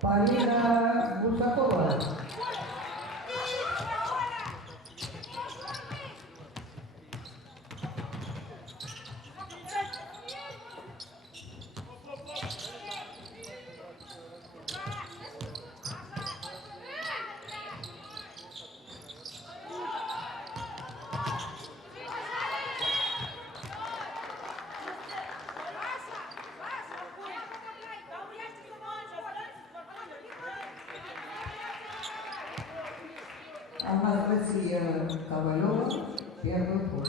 Полина Гусакова. Анастасия Ковалева, первый пол.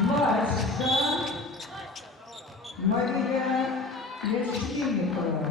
Васька Мария Лещинникова.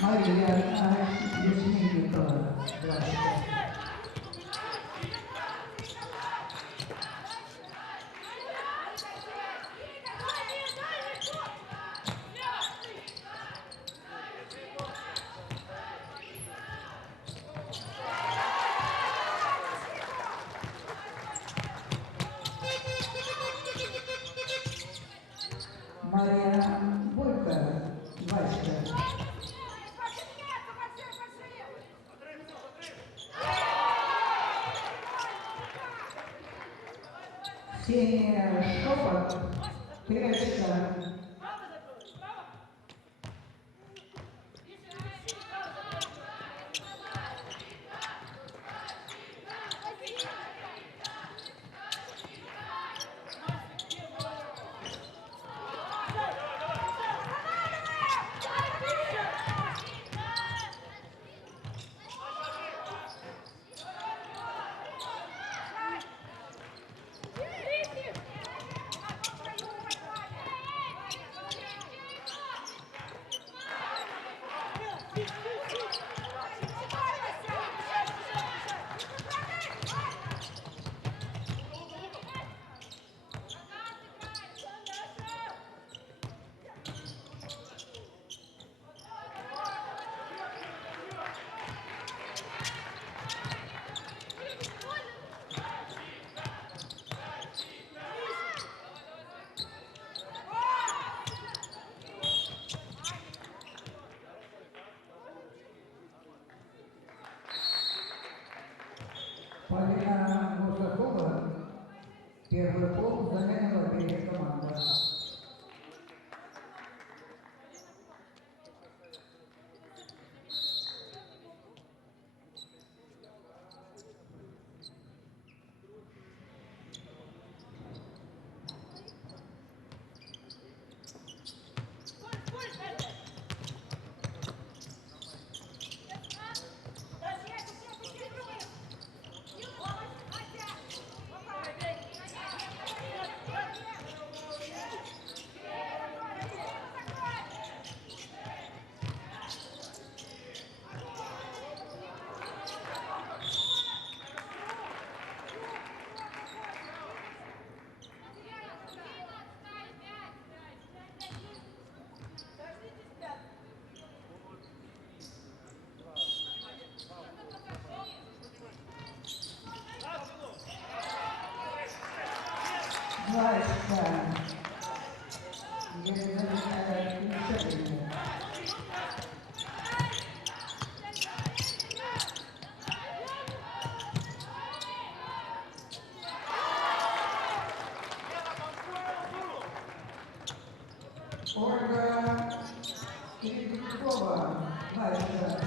Мария Лещинникова. Мария Бойко, Васька. Ксения Шопот, Пирочка. Полина Гусакова, первый пол, заменила перед командой. Ольга Кириллова, Вася.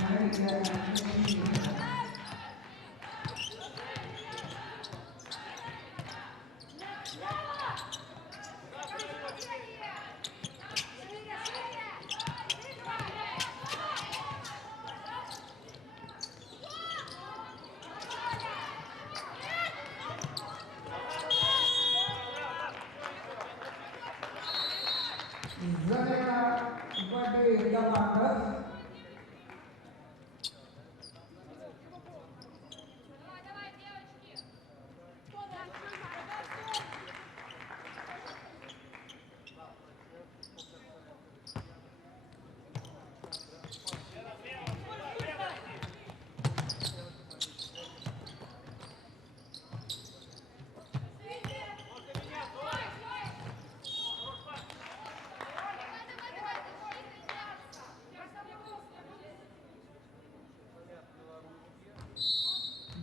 Мария Кириллова. Замена в обеих командах.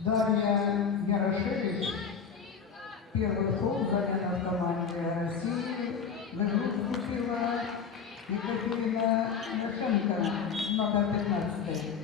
Дарья Ярошевич, первый фол, замена в команде России. В игру вступила Екатерина Яшенко, номер 15.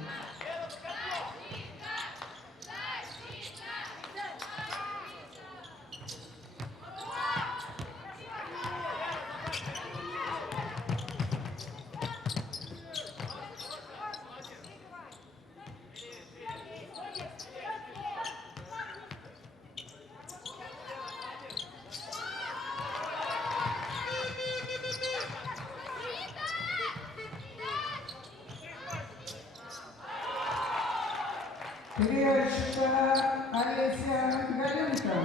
Крешка Олеся Галенко.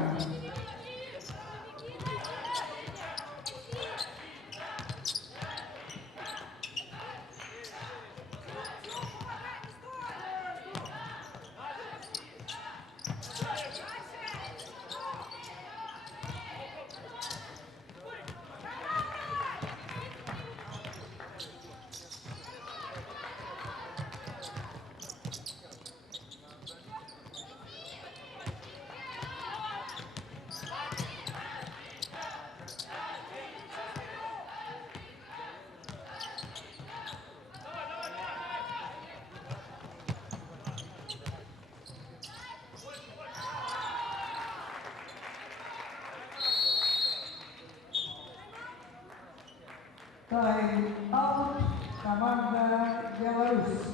Тайм-аут, команда Беларусь.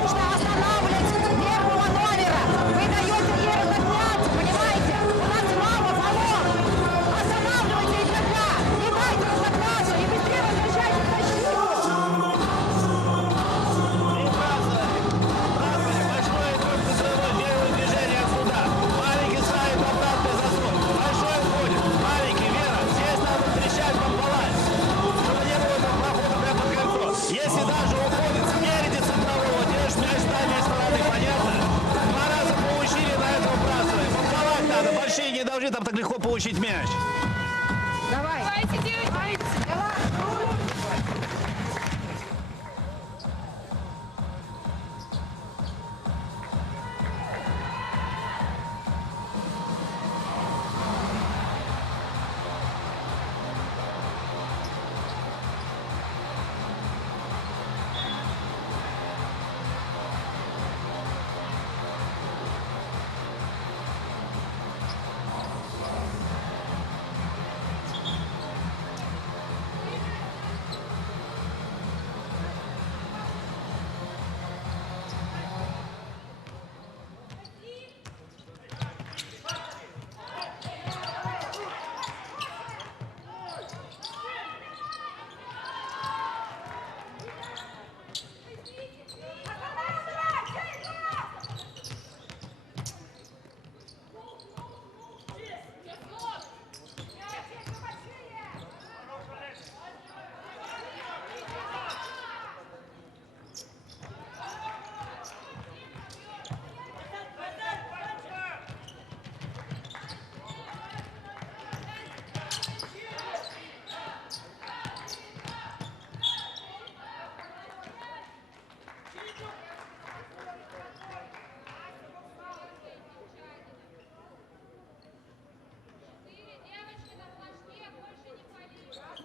Нужно останавливать первого номера. Вы даете ей разогнаться, понимаете? У нас мало фолов. Останавливайте игрока. Не дайте разогнаться и быстрее возвращайте в защиту. Большой игрок центровой, первое движение отсюда. Маленький ставит обратный засов. Большой уходит. Маленький, Вера, здесь надо трещать пополам. Чтобы не было там прохода прямо под кольцо. Если даже уходит спереди центрового, держишь мяч с дальней стороны, понятно? Два раза получили, на это выбрасываем. Пополам надо, большие не должны там так легко получить мяч. Давай. Давайте, девочки. Давай.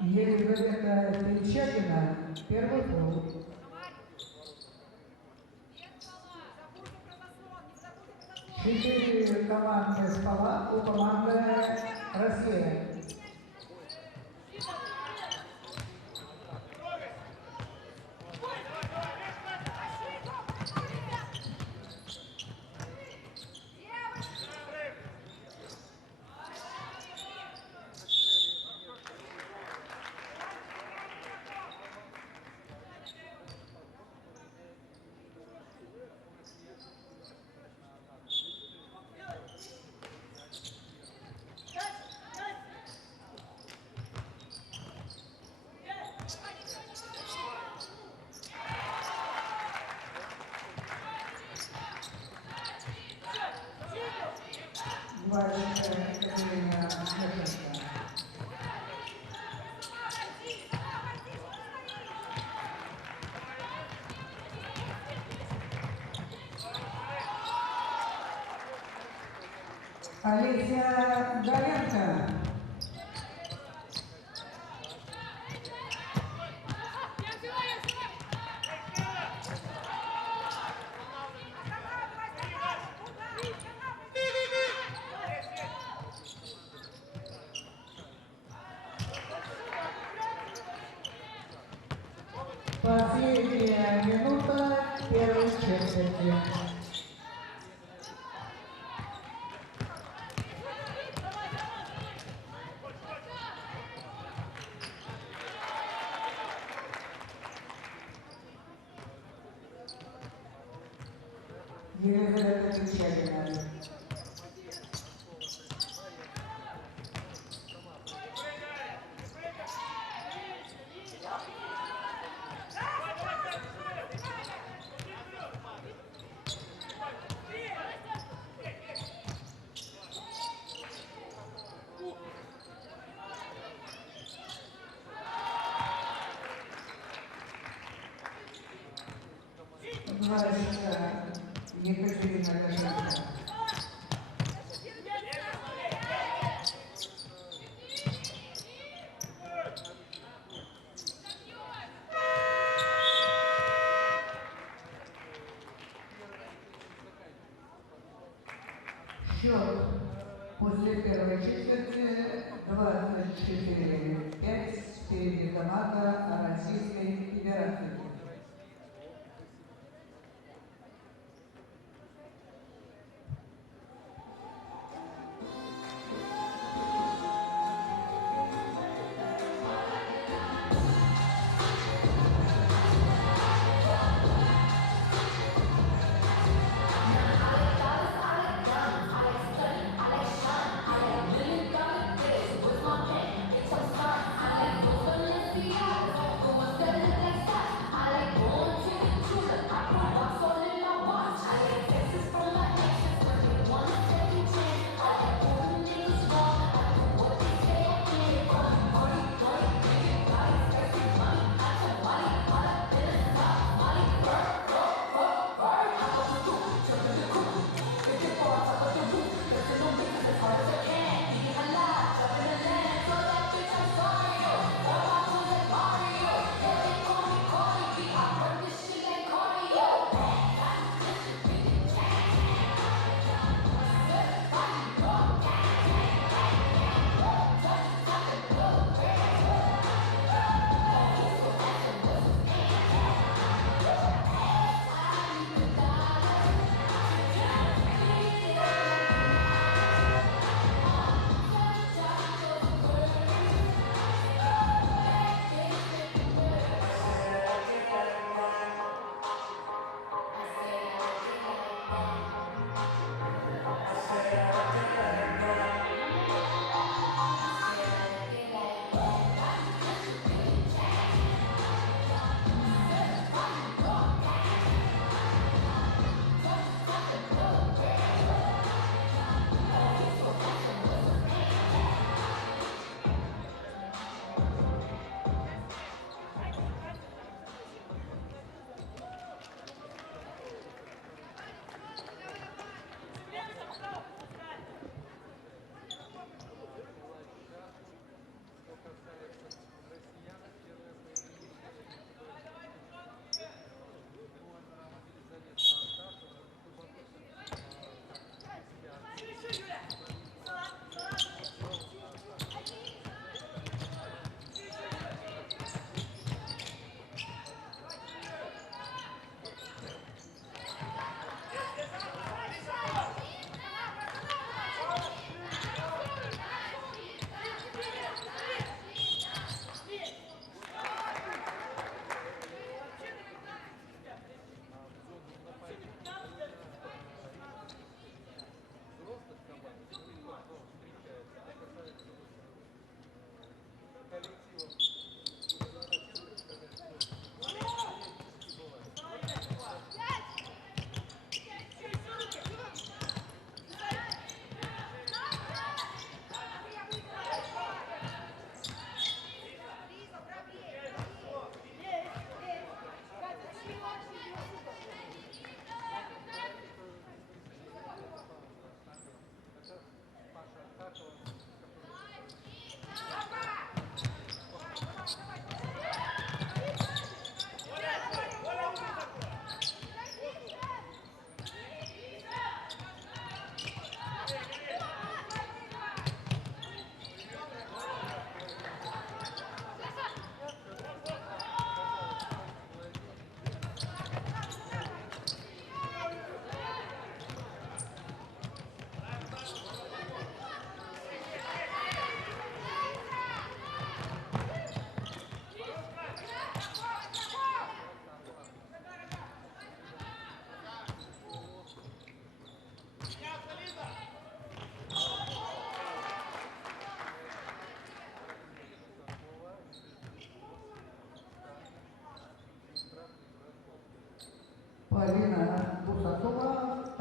Елизавета Пинчагина, первый гол. 4 команды спала, у команды Россия. Варежка Катерина Мешенко. Олеся Галенко. Последняя минута первой четверти. Елизавета Пинчагина. Варежка Екатерина Мешенко. Счет после первой четверти 24-5 впереди команда Российской Федерации.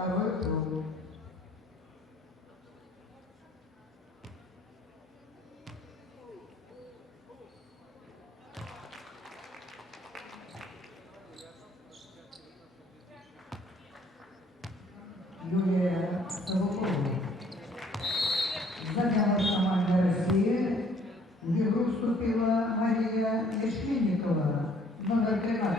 второй круг. Юлия Савукова заняла команда России. В игру вступила Мария Мешленникова, номер 13.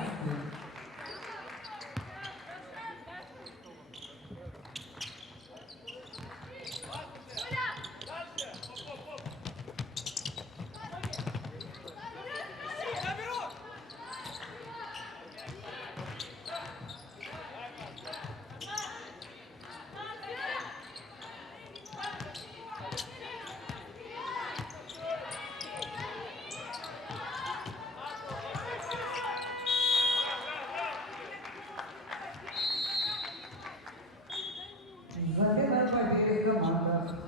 Замена победы команда.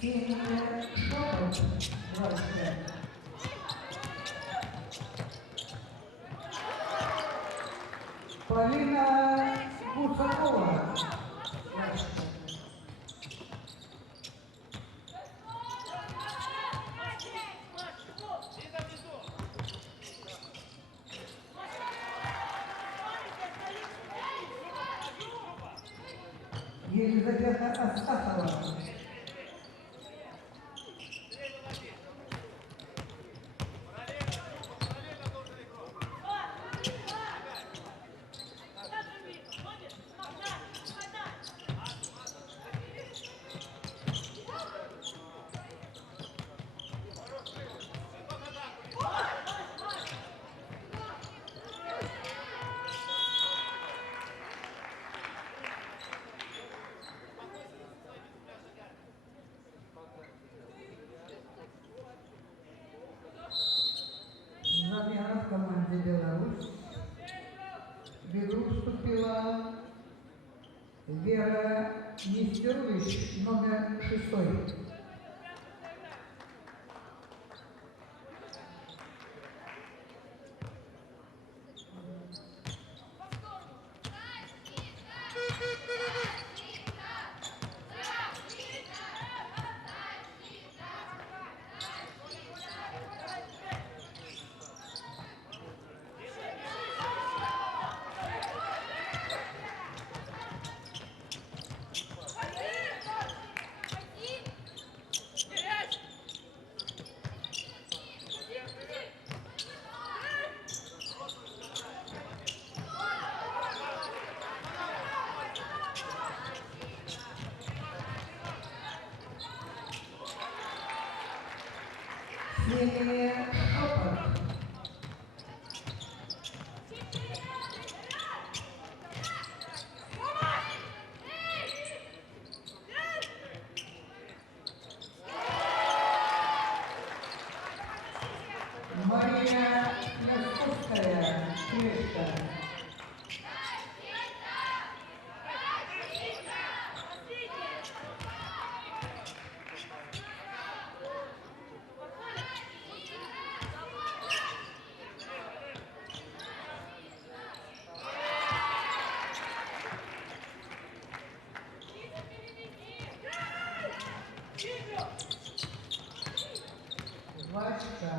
Ксения Шопов, 25. Полина Гусакова, 25. Елизавета Астахова. Замена в команде «Беларусь». В игру вступила Вера Нестерович, номер 6. Ксения Шопов. Мария Мясковская, Киевская. Вачка.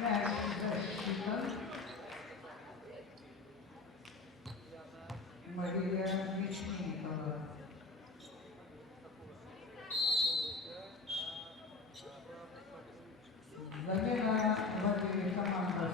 Мяч засчитан. Мария Мечникова. Замена в отделе команды.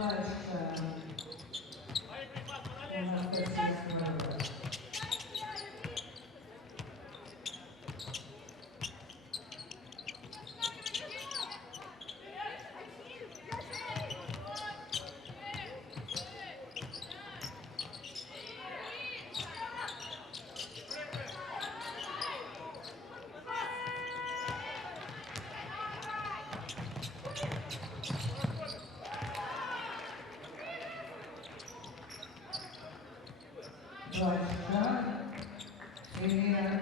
Дальше. Анастасия Смирнова. Дальше. Илья.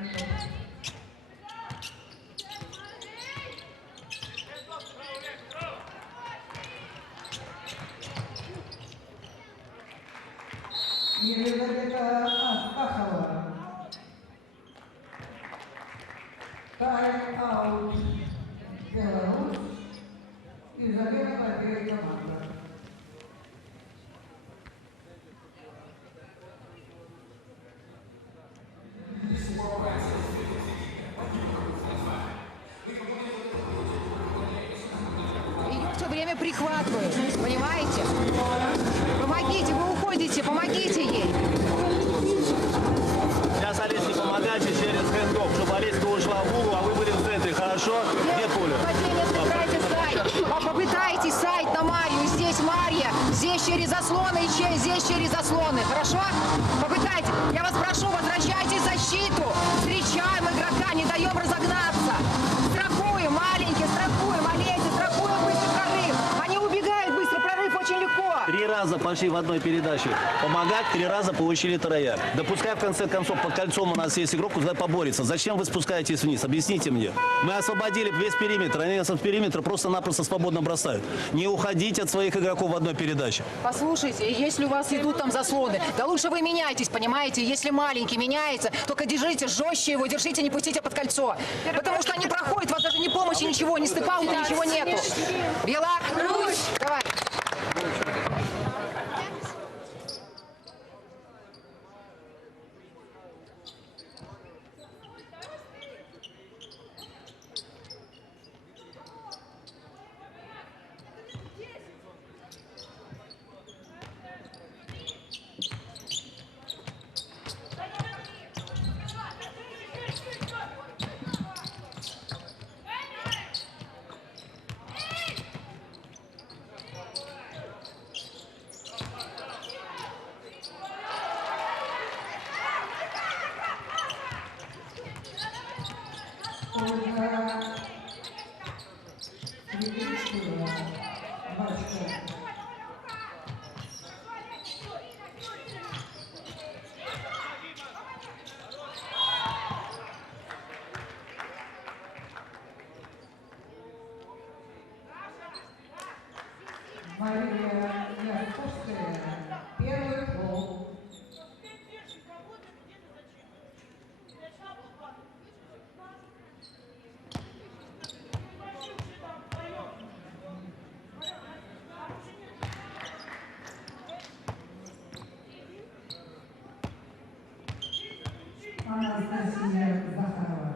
Елизавета Астахова. Тайм-аут Беларусь. И замена на две команды. Ее все время прихватывают, понимаете? Помогите, вы уходите, помогите ей. Сейчас Олесе помогайте через хэндофф, чтобы Олеська ушла в угол, а вы были в центре, хорошо? Где пуля? Владимир, сыграйте сайт. Попытайтесь сайт на Марию. Здесь Марья, здесь через заслоны, и здесь через заслоны. Хорошо? Попытайтесь. Я вас прошу, возвращайте защиту. Встречаем игрока, не даем разогнаться. Страхуем, маленький, страхуем, Олеся, страхуем быстрый прорыв. Они убегают быстро, прорыв очень легко. 3 раза пошли в одной передаче. Помогать 3 раза получили троя. Да пускай в конце концов под кольцом у нас есть игрок, куда поборется. Зачем вы спускаетесь вниз? Объясните мне. Мы освободили весь периметр. Они нас в периметр просто-напросто свободно бросают. Не уходите от своих игроков в одной передаче. Послушайте, если у вас идут там заслоны, да лучше вы меняйтесь, понимаете? Если маленький меняется, только держите жестче его, держите, не пустите под кольцо. Потому что они проходят, у вас даже ни помощи, ничего, ни степаута, ничего нету. Бела, давай. Мария Ясковская. Первый гол. Анастасия Захарова.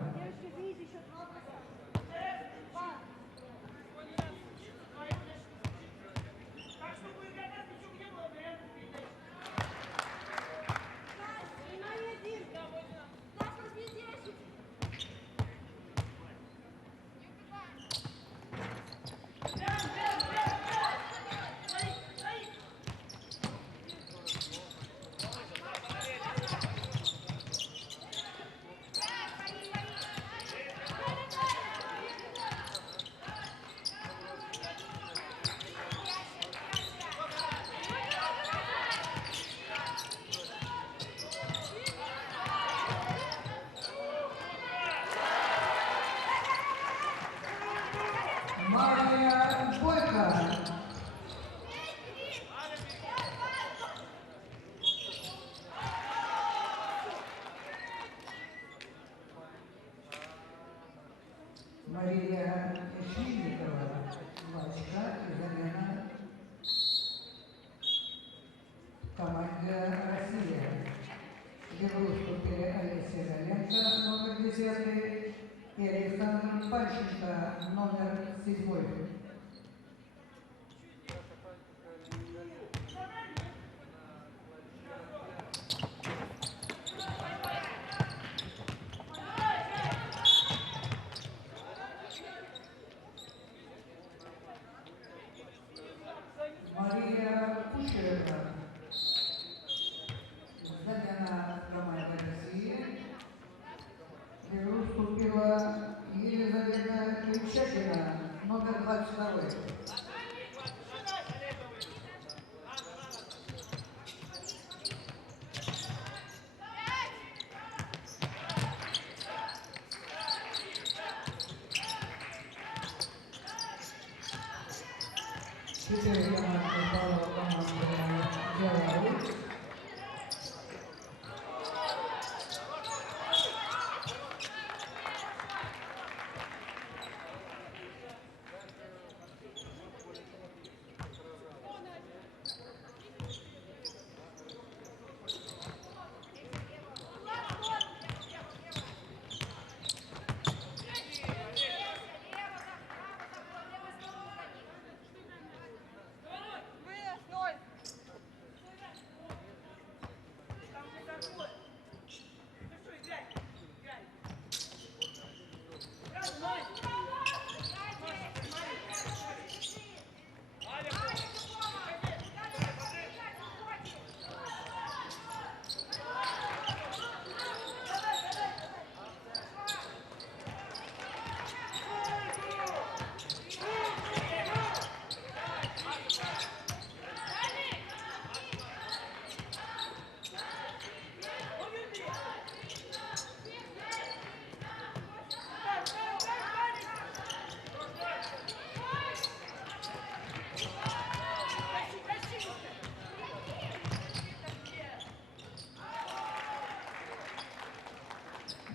Мария Бойко. Мария Шильникова. 2 очка и замена команде Россия. В игру вступили Олеся Галенко, номер 10, и Александр Пащенко, номер 7. 4 команды балла команды Беларусь.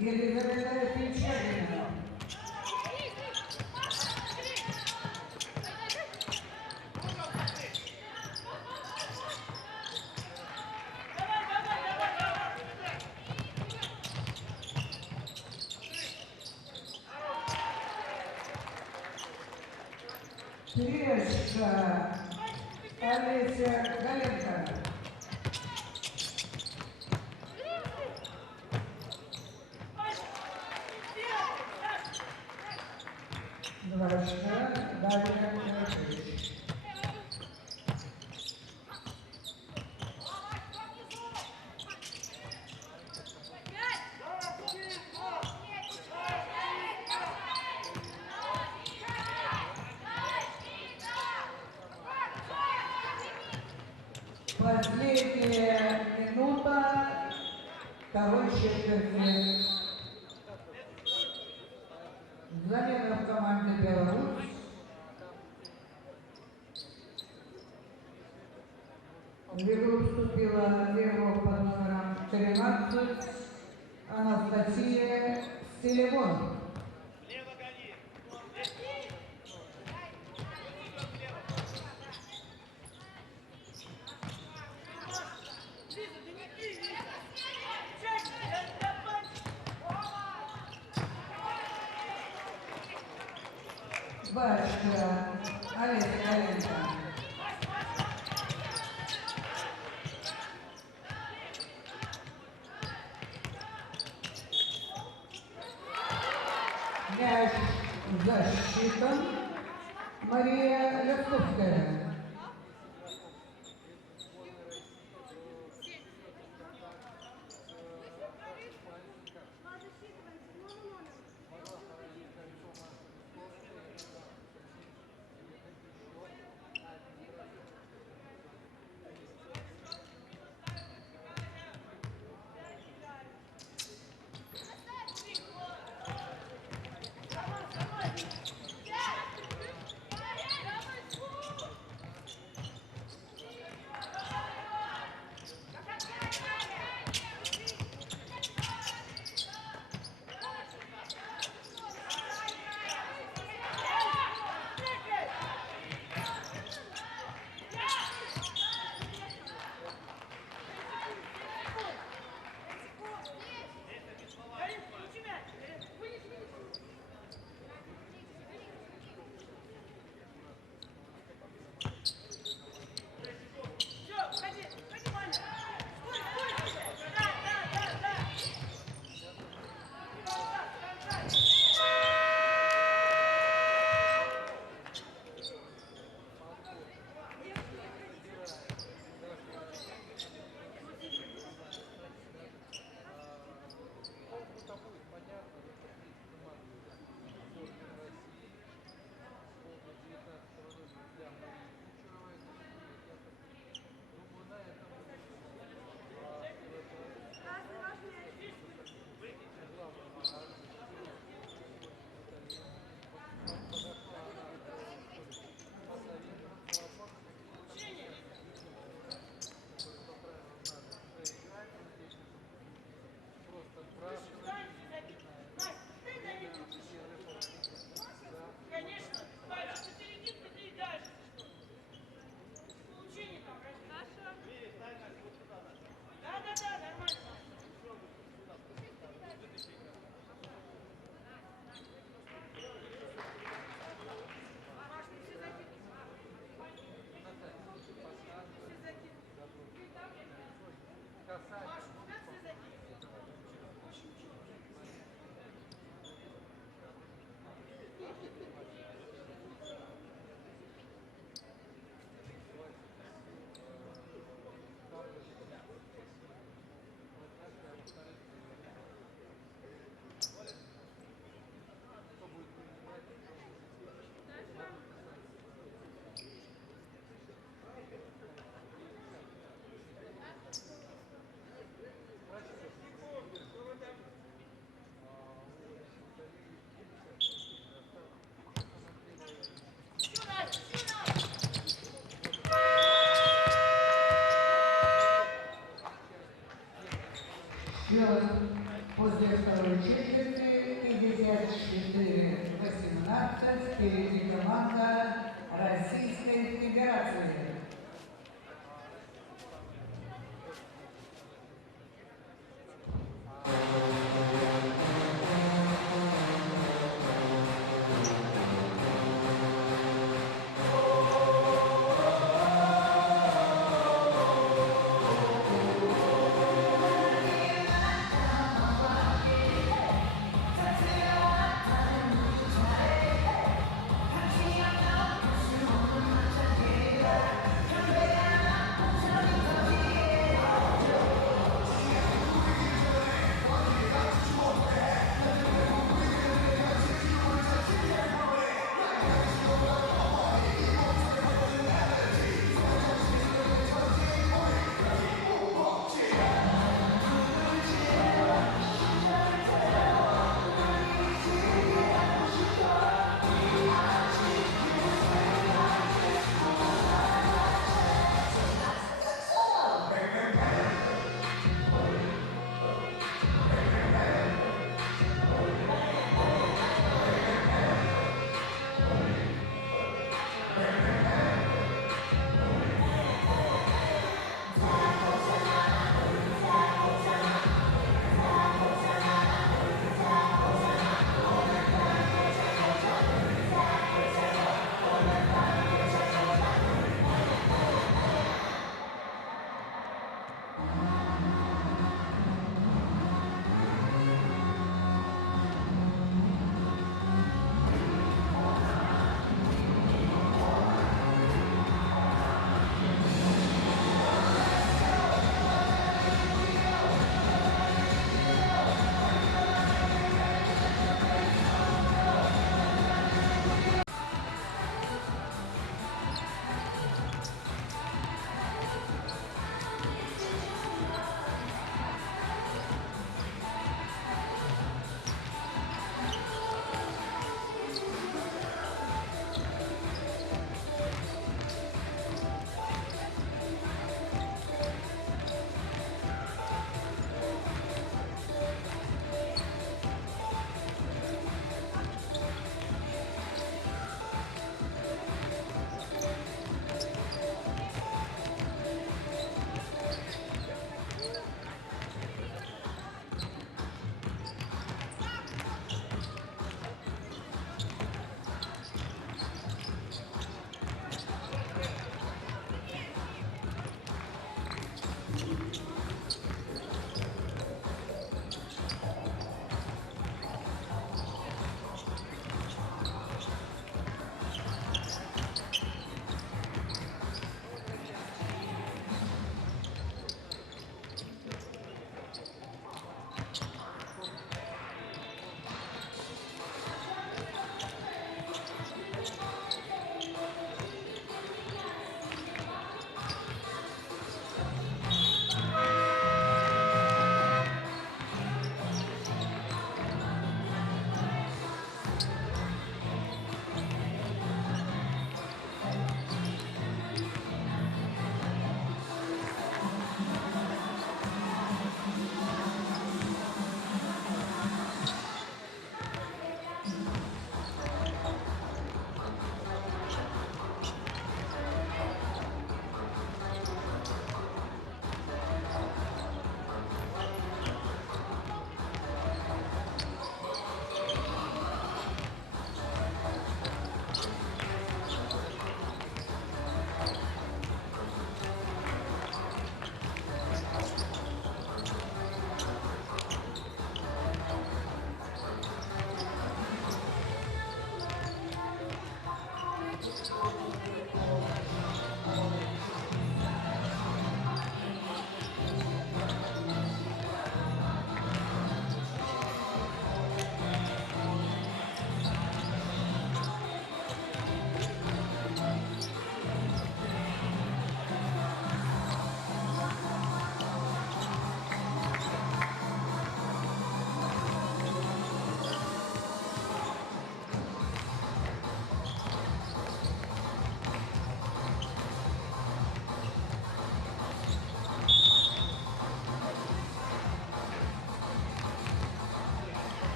Елизавета Печерина. Терешка Олеся Галенко. Дважка Дарья Мирошевич. Последняя минута второй четверти. Замена в команде Беларусь. В игру вступила Леров под номером 13 Анастасия Селевон. Башка Олеся Галенко. Мяч засчитан. Мария Левковская. 2018 впереди команда Российской Федерации.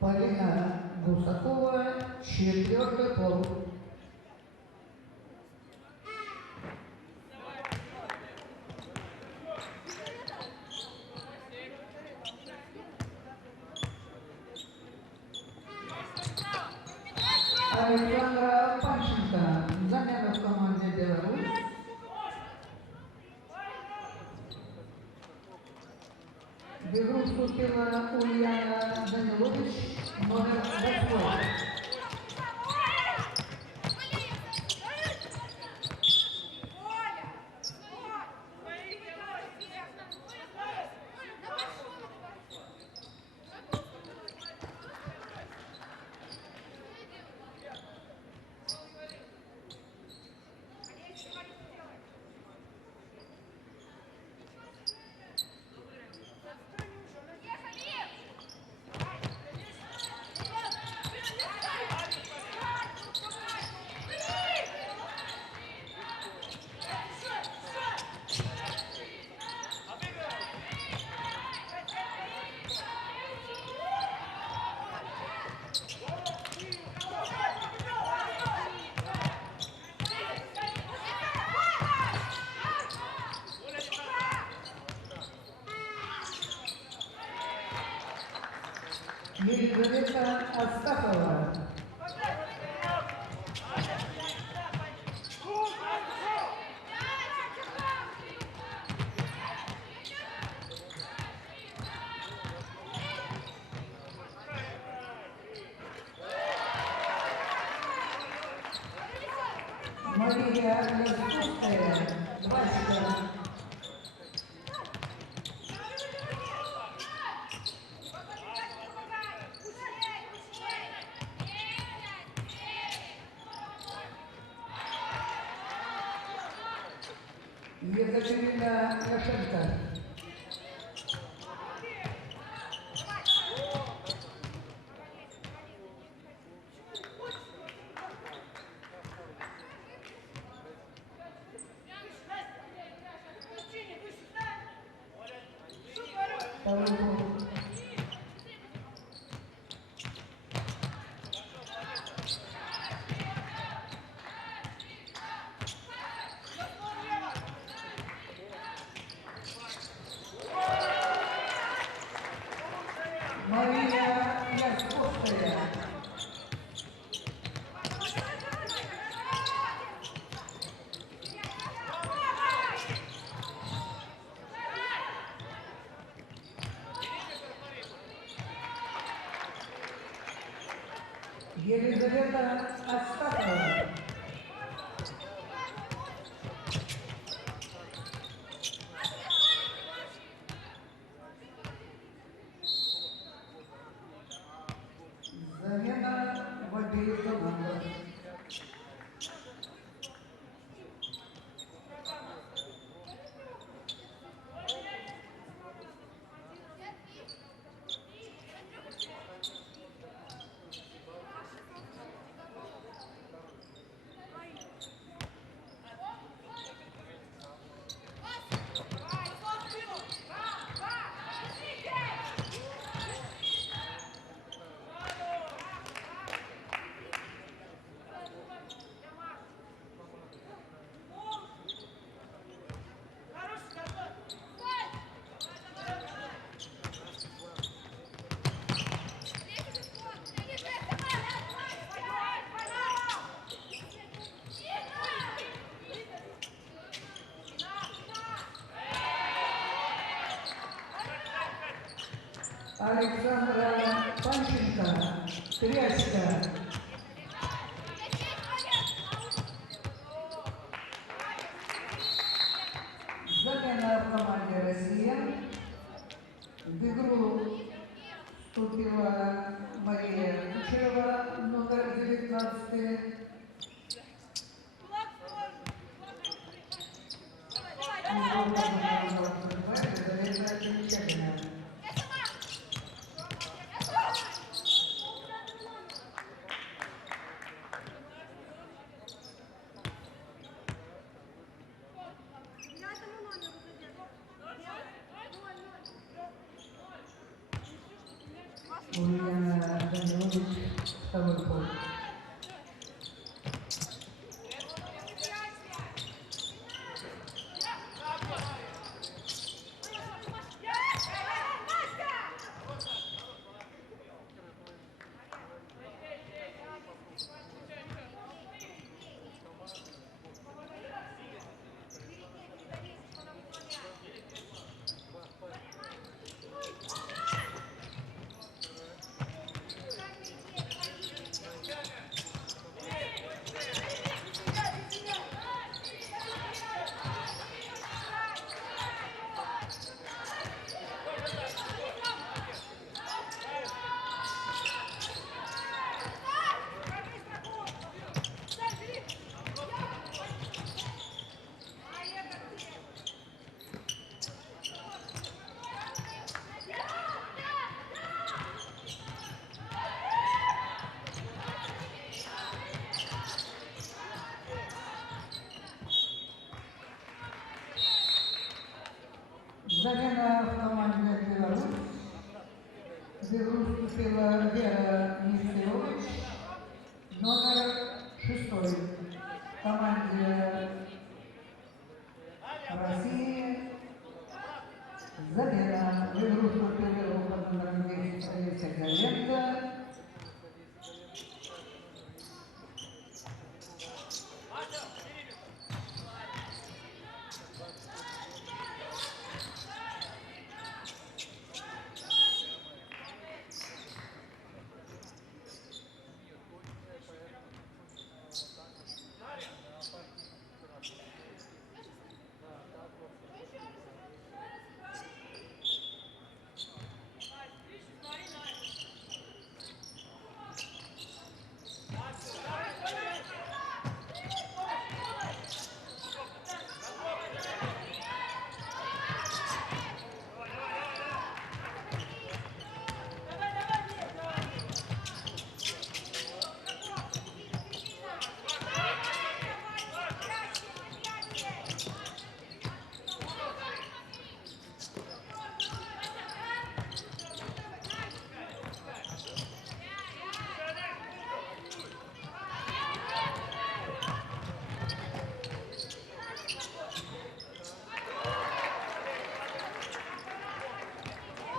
Полина Гусакова, 4-й пол. Александра Панченко, замена в команде «Беларусь». В игру вступила Ульяна Данилович, номер 8. Елизавета Астахова. Мария Левковская, 2. Екатерина Яшенко. Мария Ясковская. Елизавета Астахова. Замена в обеих командах. Александра Панченко, 3. Замена в команде «Россия». В игру вступила Мария Кучерова, номер 19. Ульяна Данилович, второй пол. Замена в команде «Беларусь». В игру вступила Вера Нестерович, номер 6 в команде России. Замена в игру вступила под номером 10 Олеся Галенко.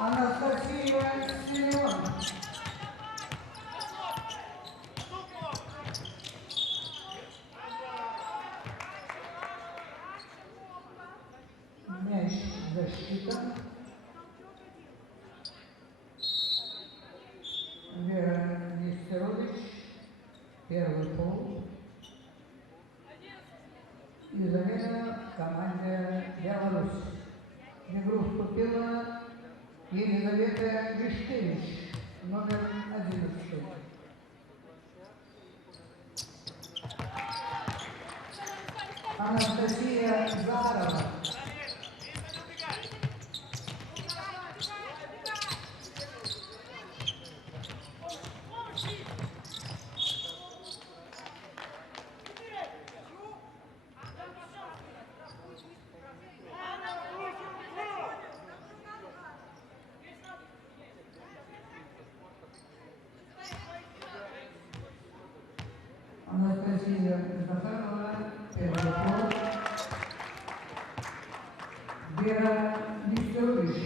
Анастасия Семен. Мяч засчитан. Вера Нестерович, первый пол. И замена в команде «Беларусь». В игру вступила Елизавета Гришкевич, номер 11. Анастасия Зарова. Анастасия Захарова, первый пол. Вера Нестерович.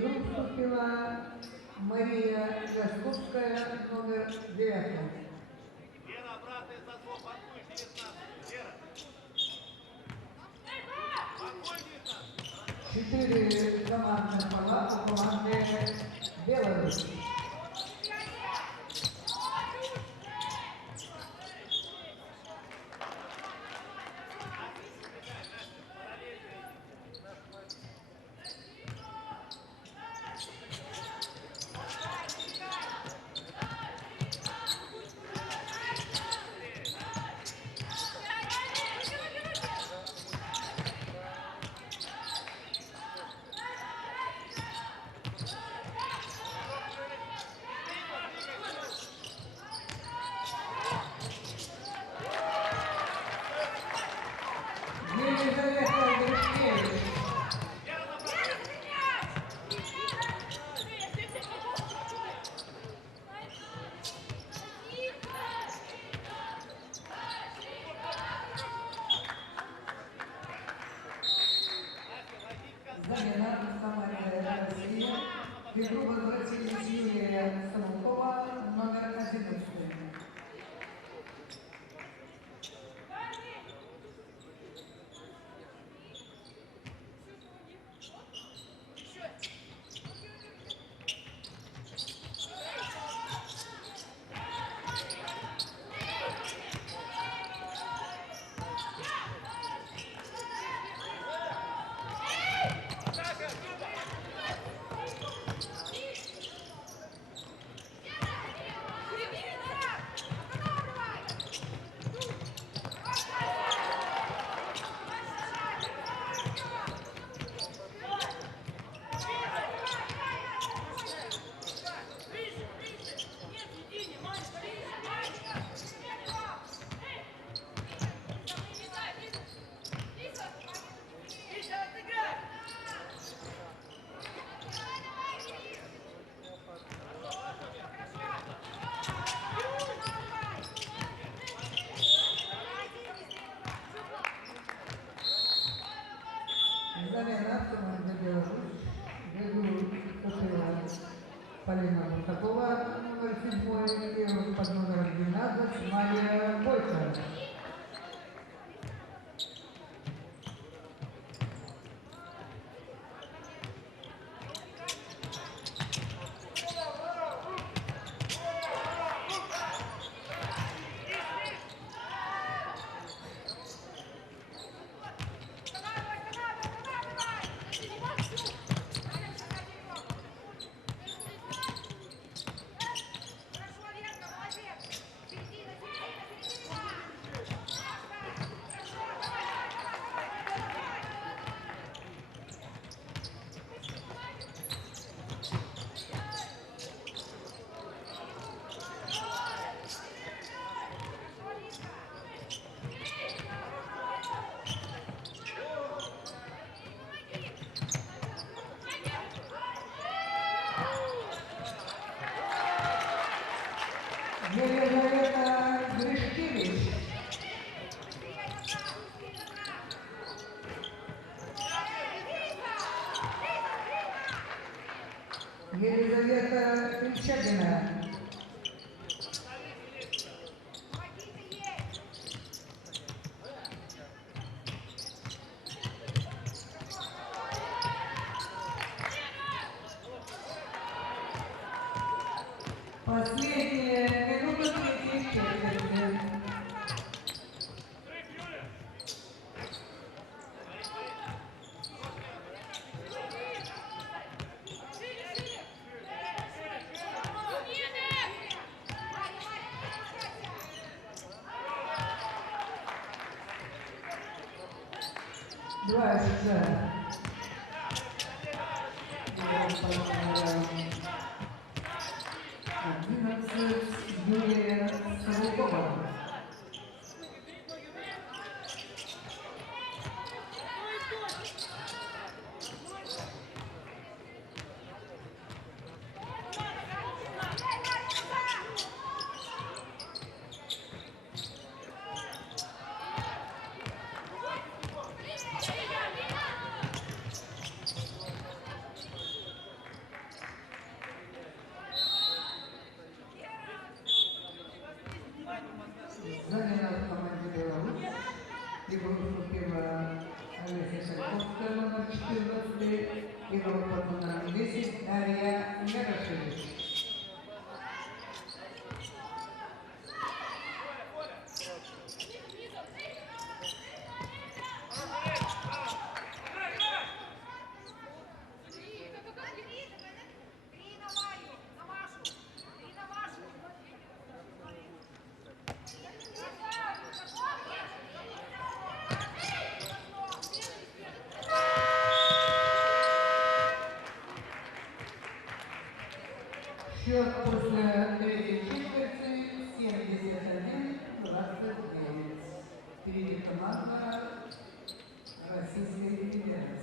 игру вступила Мария Лясковская, номер 9. Вера, обратный засов, подпусть 19. Вера. Подпусть 19. 4 командных пола у команды Беларусь. Замена команды России. В игру возвратились Юлия Самукова, номер 11. Замена команды Беларусь. В игру вступила Полина Бутакова, номер 7, и под номером 12 Мария Бойко. Елизавета Гришкевич. Елизавета Кричагина. Последняя минута третьей четверти. Юлия Самукова. Мария Ярошевич. Счет после третьей четверти 71-29. Впереди команда Российской Федерации.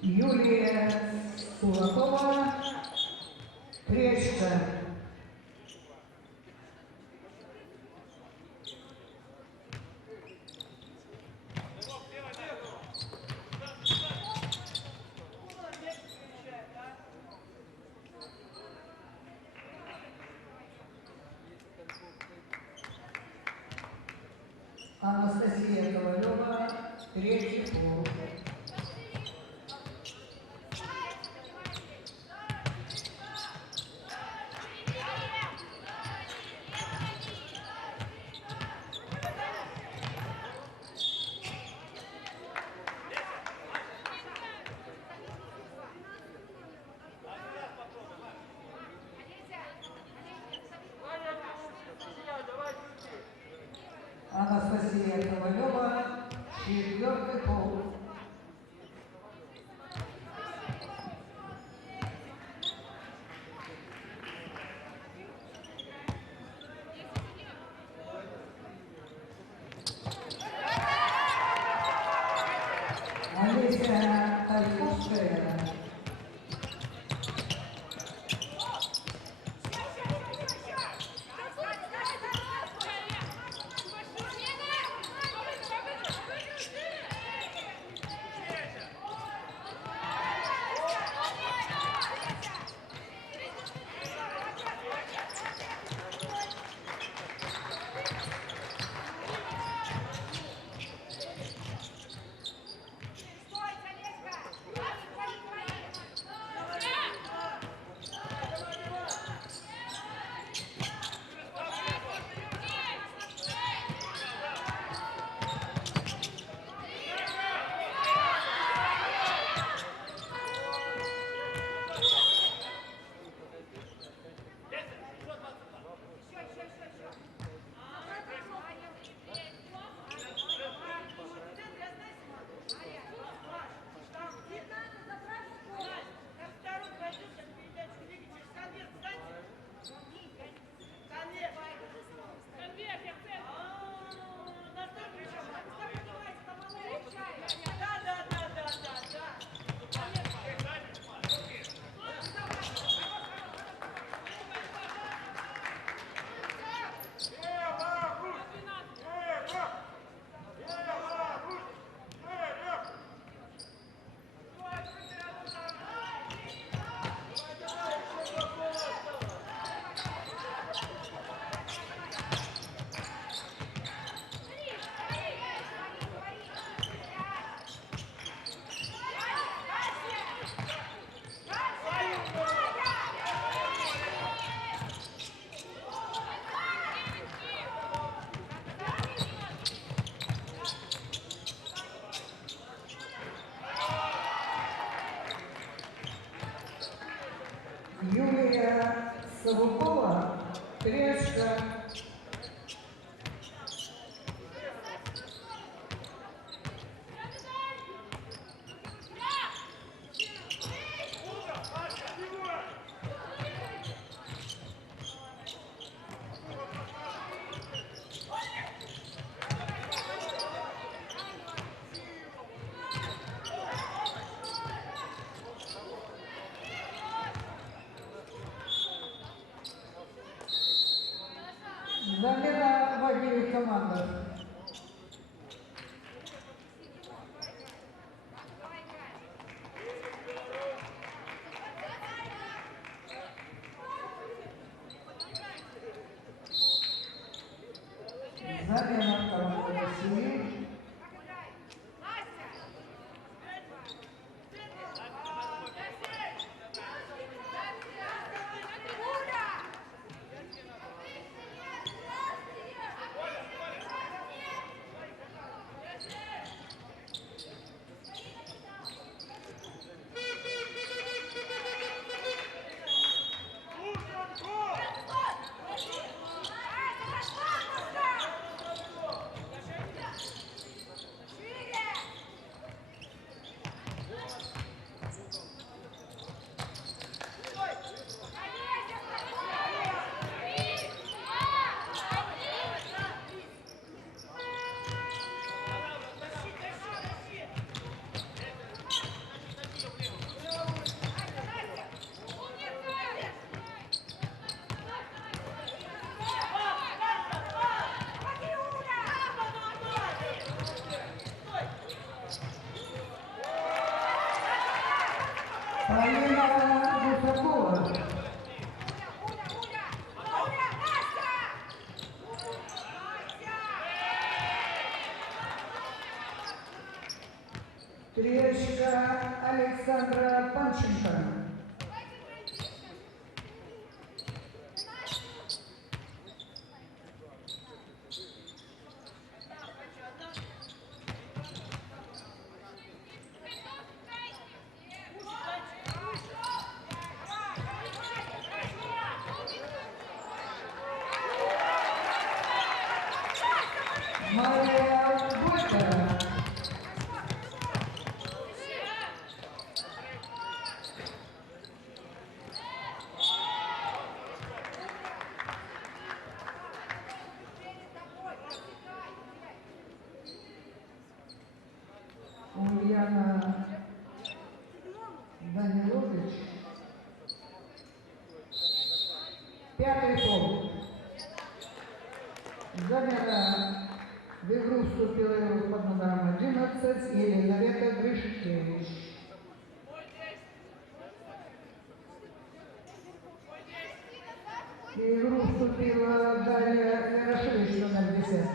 Юлия Кулакова, Решта. Анастасия Ковалева, третий пол. Анастасия Ковалева, 4-й пол. Олеся Тайковская. Юлия Савукова, Трешка. Замена в обеих командах. Замена команды России. Полина Гусакова. Трешка Александра Панченко. Мария Вектора. Ульяна Данилович. Пятый пол. Замена в игру вступила под номером 11 Елизавета Гришкевич. В игру вступила Дарья Ярошевич, номер 10.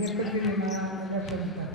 Екатерина Гашенко.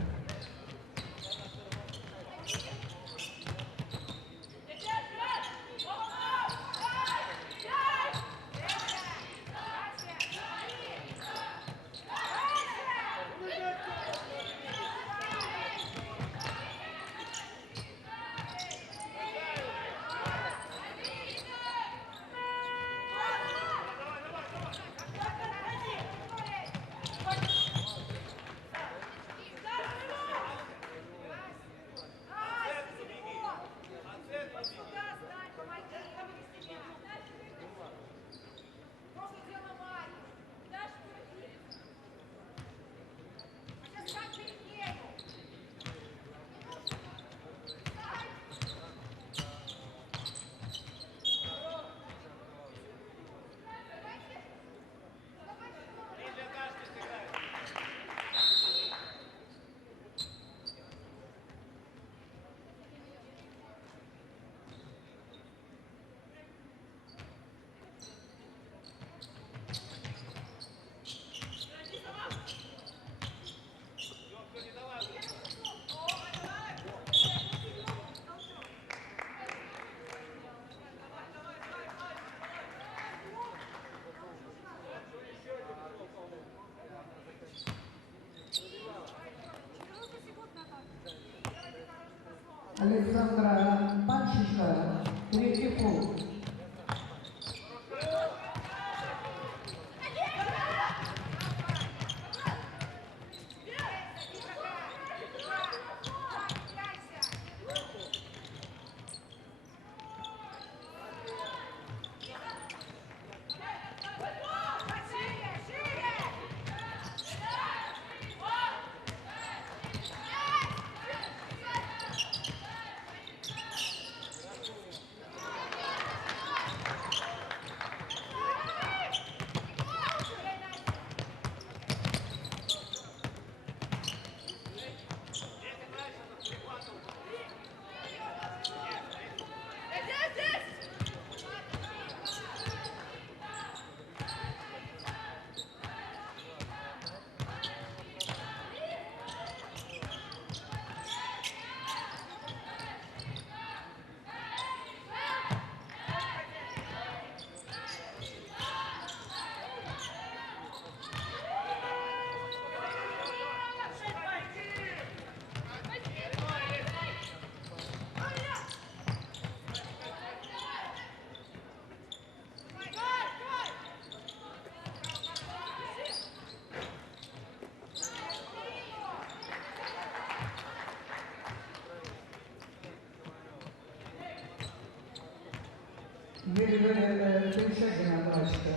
Александра Панченко, третий пол. Елена Пеншагина, дочка.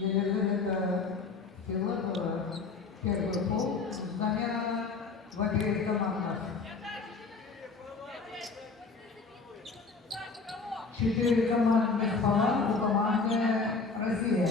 Елизавета Филатова, первый пол, замена в обеих командах. 4 командных пола у команды Россия.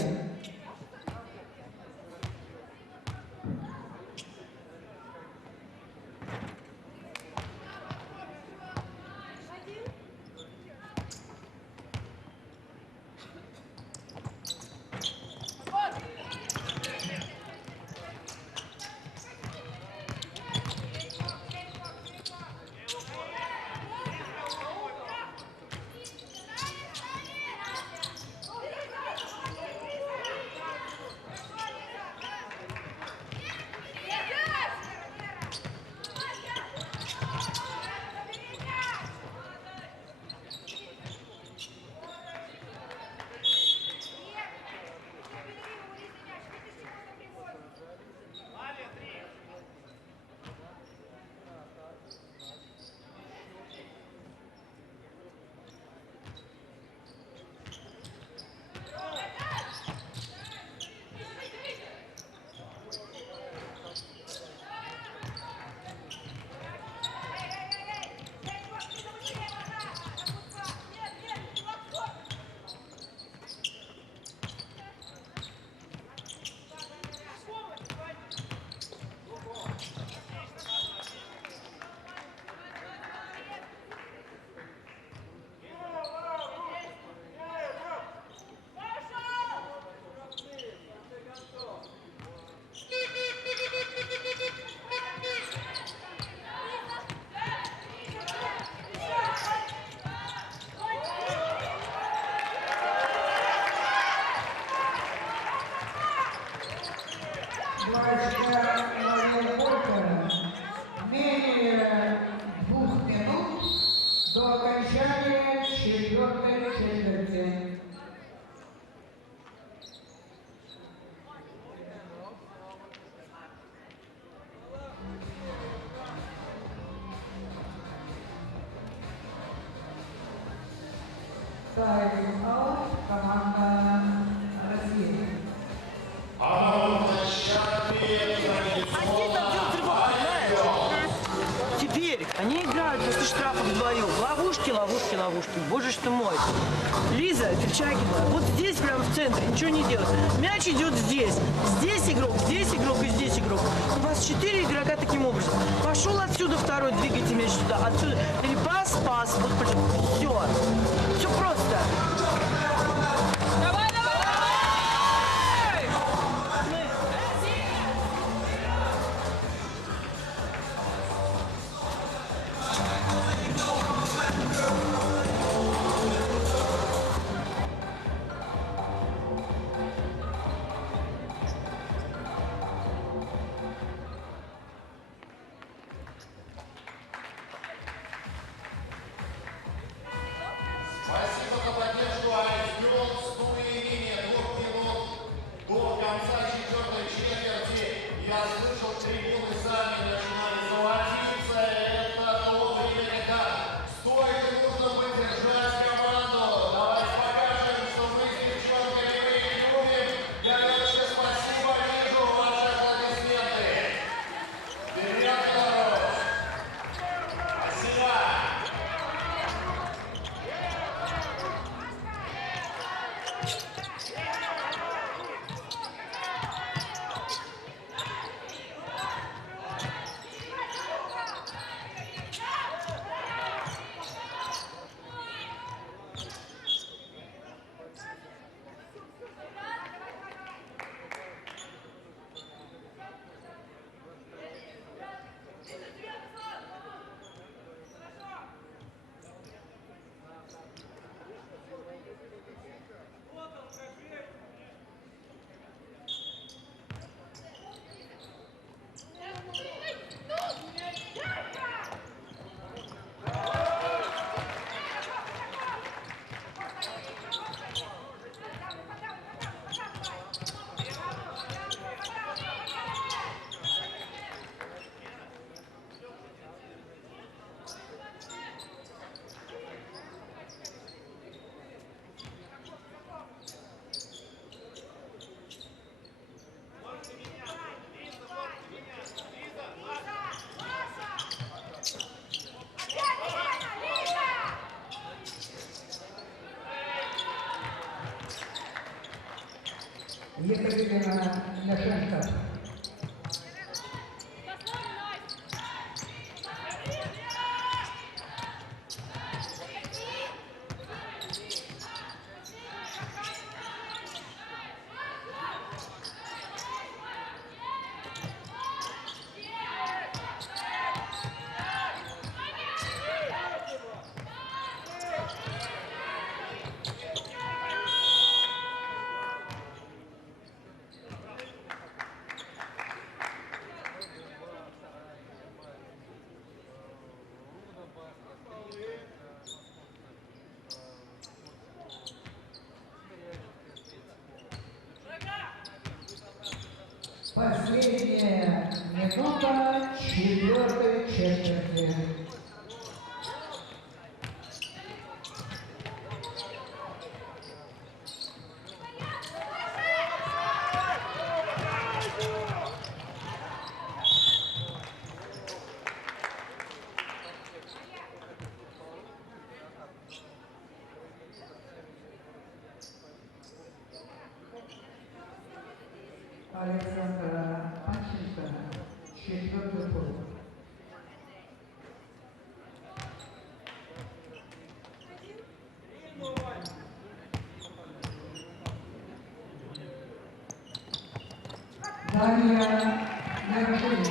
Рыбачка Мария Полька менее 2 минут до окончания 4-й четверти. Тайм-аут, команда России. Теперь они играют после штрафа вдвоем. Ловушки, ловушки, ловушки. Боже ж ты мой. Лиза Кричагина, вот здесь прям в центре, ничего не делает. Мяч идет здесь. Здесь игрок и здесь игрок. У вас 4 игрока таким образом. Пошел отсюда второй, двигайте мяч сюда. Отсюда. Или пас. Вот, все. Все просто. Спасибо за поддержку, Алекс. Вперед, стуи линия, 2 минут до конца 4-й четверти. Я слышал, трибуны сами начинали заводиться. Это то время, когда стоит и нужно поддержать команду. Давайте покажем, что мы с девчонками любим. Девочки, спасибо, вижу ваши аплодисменты. Вперед, народ! Спасибо! Екатерина Ляшенко. Последняя минута 4-й четверти. Александра Панченко, 4-й пол. Дарья Яршевич.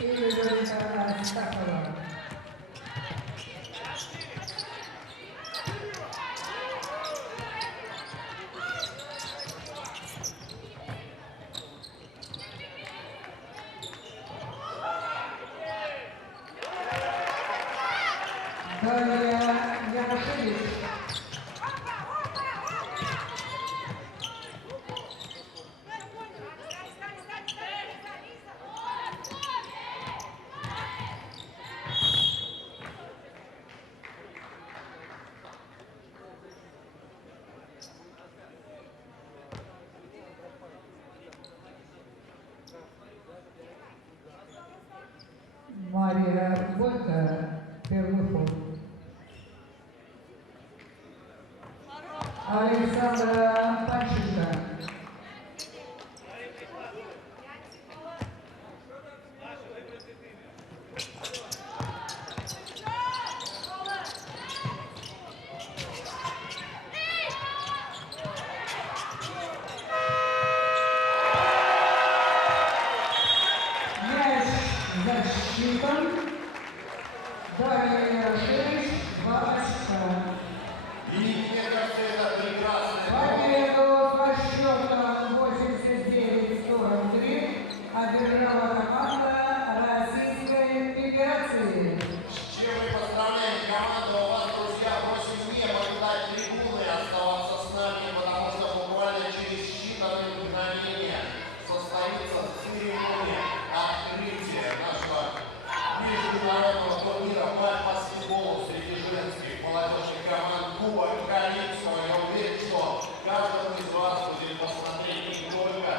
И Дарья Ярошевич. Мария Бойко, первый ход. Александра Панченко. Защитом. Дарья Ярошевич, 2 очка. И мне кажется, это прекрасная Победу со счетом 89-43 одержала команда Российской Федерации. С чем мы поздравляем команду. У вас, друзья, просим не покидать трибуны, оставаться с нами, потому что буквально через считанные мгновения состоится церемония открытия нашего международного турнира по баскетболу среди женских молодежных команд Кубок Калининского. Я уверен, что каждому из вас будет посмотреть не только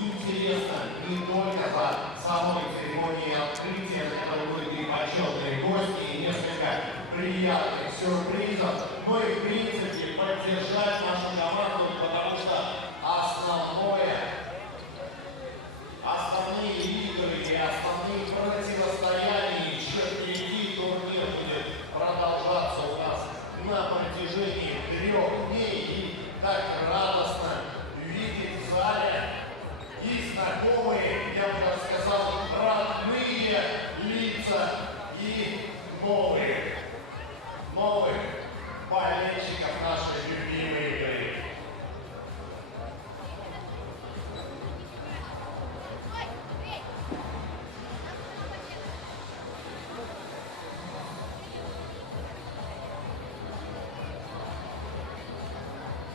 интересно, не только за самой церемонией открытия, за которой будут и почетные гости, и несколько приятных сюрпризов, но и в принципе поддержать нашу команду, потому что основные лидеры и основные противостояния еще впереди. Турнир будет продолжаться у нас на протяжении 3 дней. И так радостно видеть в зале и знакомые, я бы даже сказал, родные лица и новых болельщиков нашей любимой игры.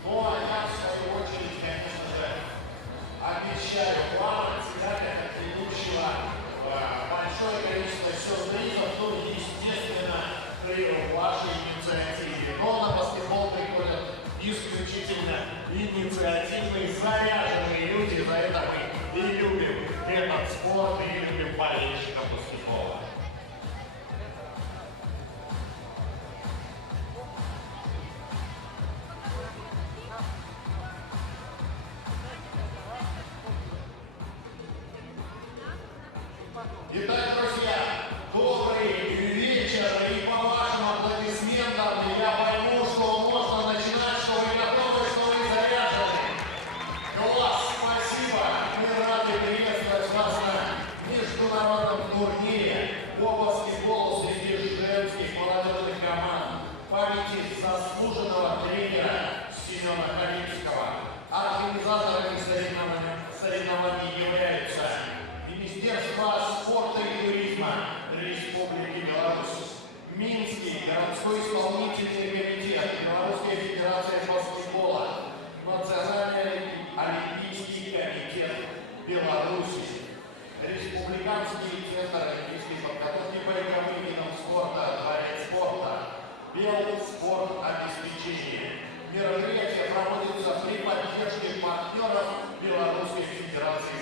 Ну а я, в свою очередь, конечно же, обещаю вам от себя, как от ведущего, большое количество сюрпризов, ну и, естественно, при вашей инициативе. Но на баскетбол приходят исключительно инициативные, заряженные люди. За это мы и любим этот спорт, и любим болельщиков баскетбола. Итак, друзья, добрый вечер, и по вашим аплодисментам я пойму, что можно начинать, что вы готовы, что вы заряжены. Класс, спасибо, мы рады приветствовать вас на международном турнире по баскетболу среди женских молодежных команд в памяти заслуженного тренера Семена Калининского. Организаторами соревнований являются Министерство спорта и туризма Республики Беларусь, Минский городской исполнительный комитет, Белорусская федерация баскетбола, Национальный олимпийский комитет Беларуси, Республиканский центр олимпийской подготовки по игровым видам спорта, дворец спорта, Белспорт обеспечение. Мероприятие проводится при поддержке партнеров Белорусской федерации.